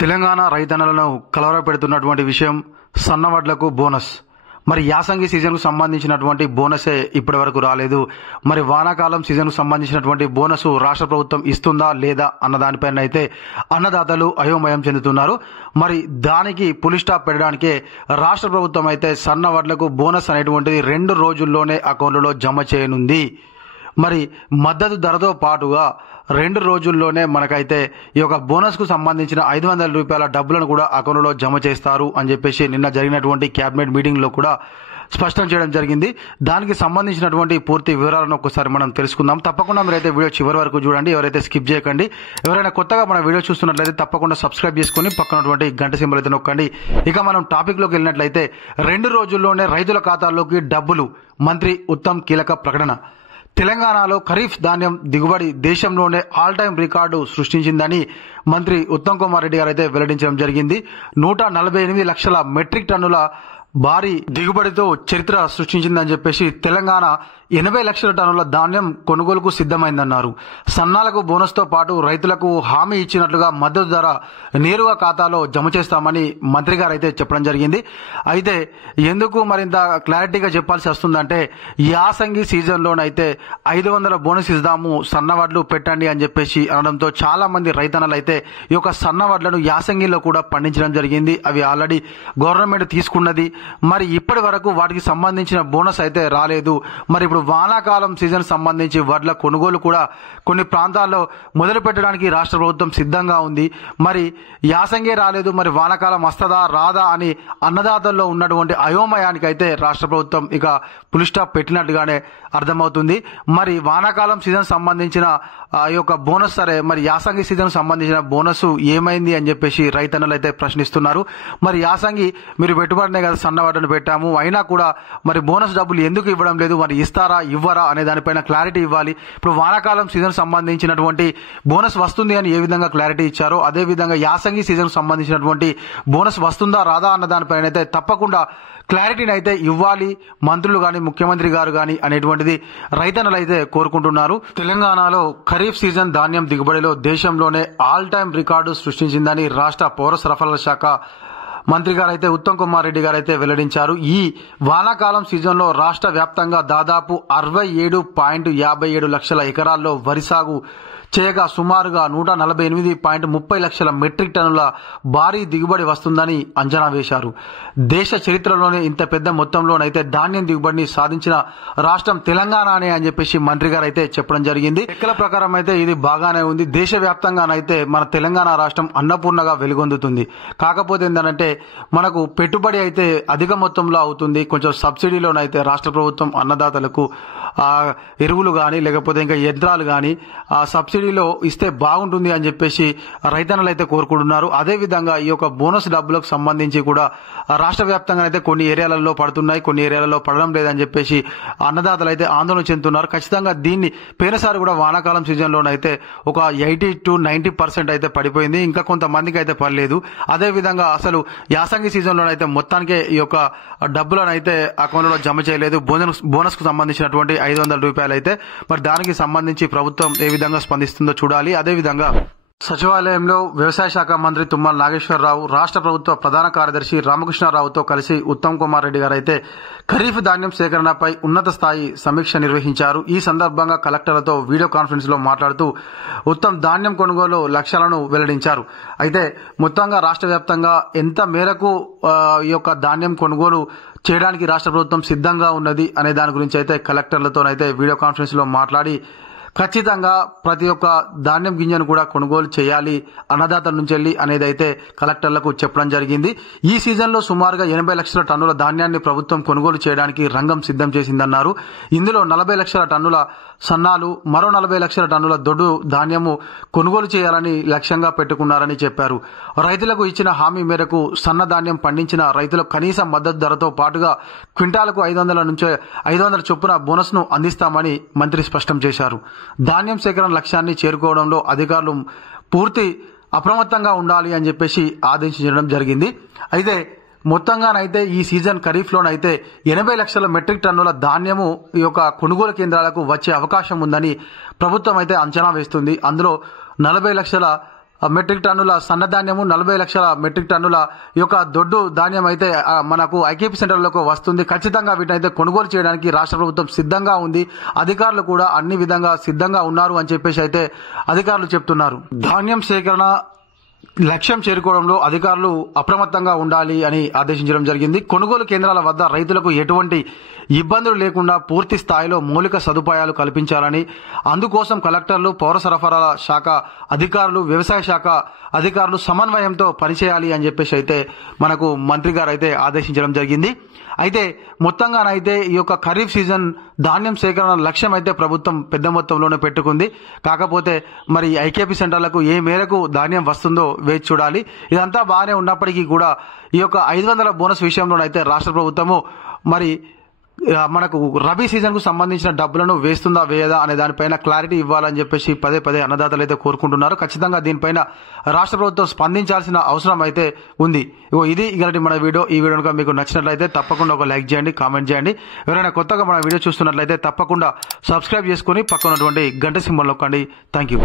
తెలంగాణ రైతన్నలను కలవరపెడుతున్నటువంటి విషయం సన్నవడ్లకు బోనస్. మరి యాసంగి సీజన్కు సంబంధించినటువంటి బోనసే ఇప్పటి వరకు రాలేదు. మరి వానాకాలం సీజన్కు సంబంధించినటువంటి బోనస్ రాష్ట్ర ప్రభుత్వం ఇస్తుందా లేదా అన్న దానిపైన అయితే అన్నదాతలు అయోమయం చెందుతున్నారు. మరి దానికి పులి స్టాప్ పెట్టడానికే రాష్ట్ర ప్రభుత్వం అయితే సన్నవడ్లకు బోనస్ అనేటువంటిది 2 రోజుల్లోనే అకౌంట్లలో జమ చేయనుంది. మరి మద్దతు ధరతో పాటుగా 2 రోజుల్లోనే మనకైతే ఈ యొక్క బోనస్కు సంబంధించిన 500 రూపాయల డబ్బులను కూడా అకౌంట్లో జమ చేస్తారు అని చెప్పేసి నిన్న జరిగినటువంటి క్యాబినెట్ మీటింగ్లో కూడా స్పష్టం చేయడం జరిగింది. దానికి సంబంధించినటువంటి పూర్తి వివరాలను ఒకసారి మనం తెలుసుకుందాం. తప్పకుండా మీరైతే వీడియో చివరి వరకు చూడండి, ఎవరైతే స్కిప్ చేయకండి. ఎవరైనా కొత్తగా మన వీడియో చూస్తున్నట్లయితే తప్పకుండా సబ్స్క్రైబ్ చేసుకుని పక్కనటువంటి గంట సింబల్ అయితే నొక్కండి. ఇక మనం టాపిక్లోకి వెళ్ళినట్లయితే 2 రోజుల్లోనే రైతుల ఖాతాల్లోకి డబ్బులు. మంత్రి ఉత్తమ్ కీలక ప్రకటన. తెలంగాణలో ఖరీఫ్ ధాన్యం దిగుబడి దేశంలోనే ఆల్ టైం రికార్డు సృష్టించిందని మంత్రి ఉత్తమ్ కుమార్ రెడ్డి గారు అయితే వెల్లడించడం జరిగింది. 148 లక్షల మెట్రిక్ టన్నుల భారీ దిగుబడితో చరిత్ర సృష్టించిందని చెప్పేసి తెలంగాణ 80 లక్షల టన్నుల ధాన్యం కొనుగోలుకు సిద్ధమైందన్నారు. సన్నాలకు బోనస్తో పాటు రైతులకు హామీ ఇచ్చినట్లుగా మద్దతు ధర నేరుగా ఖాతాలో జమ చేస్తామని మంత్రి గారు అయితే చెప్పడం జరిగింది. అయితే ఎందుకు మరింత క్లారిటీగా చెప్పాల్సి వస్తుందంటే యాసంగి సీజన్లోనైతే 500 బోనస్ ఇద్దాము, సన్నవడ్లు పెట్టండి అని చెప్పేసి అనడంతో చాలా మంది రైతన్నలు అయితే ఈ యొక్క సన్నవడ్లను యాసంగిలో కూడా పండించడం జరిగింది. అవి ఆల్రెడీ గవర్నమెంట్ తీసుకున్నది. మరి ఇప్పటి వరకు వాటికి సంబంధించిన బోనస్ అయితే రాలేదు. మరి ఇప్పుడు వానాకాలం సీజన్ సంబంధించి వడ్ల కొనుగోలు కూడా కొన్ని ప్రాంతాల్లో మొదలు పెట్టడానికి రాష్ట్ర ప్రభుత్వం సిద్ధంగా ఉంది. మరి యాసంగే రాలేదు, మరి వానాకాలం వస్తుందా రాదా అని అన్నదాతల్లో ఉన్నటువంటి అయోమయానికి అయితే రాష్ట్ర ప్రభుత్వం ఇక పులి స్టాప్ పెట్టినట్టుగానే అర్థమవుతుంది. మరి వానాకాలం సీజన్ సంబంధించిన ఈ యొక్క బోనస్ సరే, మరి యాసంగి సీజన్ సంబంధించిన బోనస్ ఏమైంది అని చెప్పేసి రైతన్నలు అయితే ప్రశ్నిస్తున్నారు. మరి యాసంగి మీరు పెట్టుబడినే కదా సన్నవడ్డను పెట్టాము, అయినా కూడా మరి బోనస్ డబ్బులు ఎందుకు ఇవ్వడం లేదు, మరి ఇస్తారా ఇవ్వరా అనే దానిపైన క్లారిటీ ఇవ్వాలి. ఇప్పుడు వానాకాలం సీజన్ సంబంధించినటువంటి బోనస్ వస్తుంది అని ఏ విధంగా క్లారిటీ ఇచ్చారో అదే విధంగా యాసంగి సీజన్ సంబంధించినటువంటి బోనస్ వస్తుందా రాదా అన్న దానిపైన అయితే తప్పకుండా క్లారిటీని అయితే ఇవ్వాలి మంత్రులు కానీ ముఖ్యమంత్రి గారు కానీ అనేటువంటిది రైతన్నలు అయితే కోరుకుంటున్నారు. తెలంగాణలో ఖరీఫ్ సీజన్ ధాన్యం దిగుబడిలో దేశంలోనే ఆల్ టైం రికార్డు సృష్టించిందని రాష్ట్ర పౌర సరఫరాల శాఖ మంత్రి గారు అయితే ఉత్తమ్ కుమార్ రెడ్డి గారు అయితే వెల్లడించారు. ఈ వానాకాలం సీజన్లో రాష్ట్ర వ్యాప్తంగా దాదాపు 67.57 లక్షల ఎకరాల్లో వరి సాగు చేయగా సుమారుగా 148.30 లక్షల మెట్రిక్ టన్నుల భారీ దిగుబడి వస్తుందని అంచనా వేశారు. దేశ చరిత్రలోనే ఇంత పెద్ద మొత్తంలోనైతే ధాన్యం దిగుబడిని సాధించిన రాష్ట్రం తెలంగాణనే అని చెప్పేసి మంత్రి గారు అయితే చెప్పడం జరిగింది. లెక్కల ప్రకారం అయితే ఇది బాగానే ఉంది. దేశవ్యాప్తంగానైతే మన తెలంగాణ రాష్ట్రం అన్నపూర్ణగా వెలుగొందుతుంది. కాకపోతే ఏంటంటే మనకు పెట్టుబడి అయితే అధిక మొత్తంలో అవుతుంది. కొంచెం సబ్సిడీలోనైతే రాష్ట్ర ప్రభుత్వం అన్నదాతలకు ఎరువులు కానీ లేకపోతే ఇంకా యంత్రాలు కానీ సబ్సిడీలో ఇస్తే బాగుంటుంది అని చెప్పేసి రైతన్నలు అయితే కోరుకుంటున్నారు. అదేవిధంగా ఈ యొక్క బోనస్ డబ్బులకు సంబంధించి కూడా రాష్ట్ర వ్యాప్తంగా అయితే కొన్ని ఏరియాలలో పడుతున్నాయి, కొన్ని ఏరియాలలో పడడం లేదని చెప్పేసి అన్నదాతలు అయితే ఆందోళన చెందుతున్నారు. ఖచ్చితంగా దీన్ని పోయినసారి కూడా వానాకాలం సీజన్లోనైతే ఒక 80 to 90% అయితే పడిపోయింది. ఇంకా కొంతమందికి అయితే పడలేదు. అదేవిధంగా అసలు యాసంగి సీజన్లోనైతే మొత్తానికే ఈ యొక్క డబ్బులను అయితే అకౌంట్లో జమ చేయలేదు. బోనస్ కు సంబంధించినటువంటి 500 రూపాయలు అయితే మరి దానికి సంబంధించి ప్రభుత్వం ఏ విధంగా స్పందిస్తుందో చూడాలి. అదేవిధంగా సచివాలయంలో వ్యవసాయ శాఖ మంత్రి తుమ్మల నాగేశ్వరరావు రాష్ట్ర ప్రభుత్వ ప్రధాన కార్యదర్శి రామకృష్ణారావుతో కలిసి ఉత్తమ్ కుమార్ రెడ్డి గారు అయితే ఖరీఫ్ ధాన్యం సేకరణపై ఉన్నత స్థాయి సమీక్ష నిర్వహించారు. ఈ సందర్భంగా కలెక్టర్లతో వీడియో కాన్ఫరెన్స్ లో మాట్లాడుతూ ఉత్తమ్ ధాన్యం కొనుగోలు లక్ష్యాలను వెల్లడించారు. అయితే మొత్తంగా రాష్ట్ర వ్యాప్తంగా ఎంత మేరకు ఈ యొక్క ధాన్యం కొనుగోలు చేయడానికి రాష్ట్ర ప్రభుత్వం సిద్ధంగా ఉన్నది అనే దాని గురించి అయితే కలెక్టర్లతోనైతే వీడియో కాన్ఫరెన్స్ లో మాట్లాడి ఖచ్చితంగా ప్రతి ఒక్క ధాన్యం గింజను కూడా కొనుగోలు చేయాలి అన్నదాతల నుంచి వెళ్ళి అనేది అయితే కలెక్టర్లకు చెప్పడం జరిగింది. ఈ సీజన్లో సుమారుగా 80 లక్షల టన్నుల ధాన్యాన్ని ప్రభుత్వం కొనుగోలు చేయడానికి రంగం సిద్ధం చేసిందన్నారు. ఇందులో 40 లక్షల టన్నుల సన్నాలు, మరో 40 లక్షల టన్నుల దొడ్డు ధాన్యము కొనుగోలు చేయాలని లక్ష్యంగా పెట్టుకున్నారని చెప్పారు. రైతులకు ఇచ్చిన హామీ మేరకు సన్న ధాన్యం పండించిన రైతులకు కనీస మద్దతు ధరతో పాటుగా క్వింటాలకు 500 నుంచి 500 చొప్పున బోనస్ ను అందిస్తామని మంత్రి స్పష్టం చేశారు. ధాన్యం సేకరణ లక్ష్యాన్ని చేరుకోవడంలో అధికారులు పూర్తి అప్రమత్తంగా ఉండాలి అని చెప్పేసి ఆదేశించడం జరిగింది. అయితే మొత్తంగానైతే ఈ సీజన్ ఖరీఫ్ లోనైతే 80 లక్షల మెట్రిక్ టన్నుల ధాన్యము ఈ యొక్క కొనుగోలు కేంద్రాలకు వచ్చే అవకాశం ఉందని ప్రభుత్వం అయితే అంచనా వేస్తుంది. అందులో 40 లక్షల మెట్రిక్ టన్నుల సన్నధాన్యము, 40 లక్షల మెట్రిక్ టన్నుల ఈ యొక్క దొడ్డు ధాన్యం అయితే మనకు ఐకేపీ సెంటర్లకు వస్తుంది. ఖచ్చితంగా వీటినైతే కొనుగోలు చేయడానికి రాష్ట్ర ప్రభుత్వం సిద్ధంగా ఉంది. అధికారులు కూడా అన్ని విధంగా సిద్ధంగా ఉన్నారు అని చెప్పేసి అయితే అధికారులు చెప్తున్నారు. ధాన్యం సేకరణ లక్ష్యం చేరుకోవడంలో అధికారులు అప్రమత్తంగా ఉండాలి అని ఆదేశించడం జరిగింది. కొనుగోలు కేంద్రాల వద్ద రైతులకు ఎటువంటి ఇబ్బందులు లేకుండా పూర్తి స్థాయిలో మౌలిక సదుపాయాలు కల్పించాలని, అందుకోసం కలెక్టర్లు, పౌర సరఫరాల శాఖ అధికారులు, వ్యవసాయ శాఖ అధికారులు సమన్వయంతో పనిచేయాలి అని చెప్పేసి అయితే మనకు మంత్రి గారు అయితే ఆదేశించడం జరిగింది. అయితే మొత్తంగానైతే ఈ యొక్క ఖరీఫ్ సీజన్ ధాన్యం సేకరణ లక్ష్యం అయితే ప్రభుత్వం పెద్ద మొత్తంలోనే పెట్టుకుంది. కాకపోతే మరి ఐకేపీ సెంటర్లకు ఏ మేరకు ధాన్యం వస్తుందో వేచి చూడాలి. ఇదంతా బాగానే ఉన్నప్పటికీ కూడా ఈ యొక్క 500 బోనస్ విషయంలోనైతే రాష్ట్ర ప్రభుత్వము మరి మనకు రబీ సీజన్ కు సంబంధించిన డబ్బులను వేస్తుందా వేయదా అనే దానిపైన క్లారిటీ ఇవ్వాలని చెప్పేసి పదే పదే అన్నదాతలు అయితే కోరుకుంటున్నారు. ఖచ్చితంగా దీనిపైన రాష్ట్ర ప్రభుత్వం స్పందించాల్సిన అవసరం అయితే ఉంది. ఇది ఇలాంటి మన వీడియో. ఈ వీడియో కనుక మీకు నచ్చినట్లయితే తప్పకుండా ఒక లైక్ చేయండి, కామెంట్ చేయండి. ఎవరైనా కొత్తగా మన వీడియో చూస్తున్నట్లయితే తప్పకుండా సబ్స్క్రైబ్ చేసుకుని పక్కన ఉన్నటువంటి గంట సింబల్ నొక్కండి. Thank you.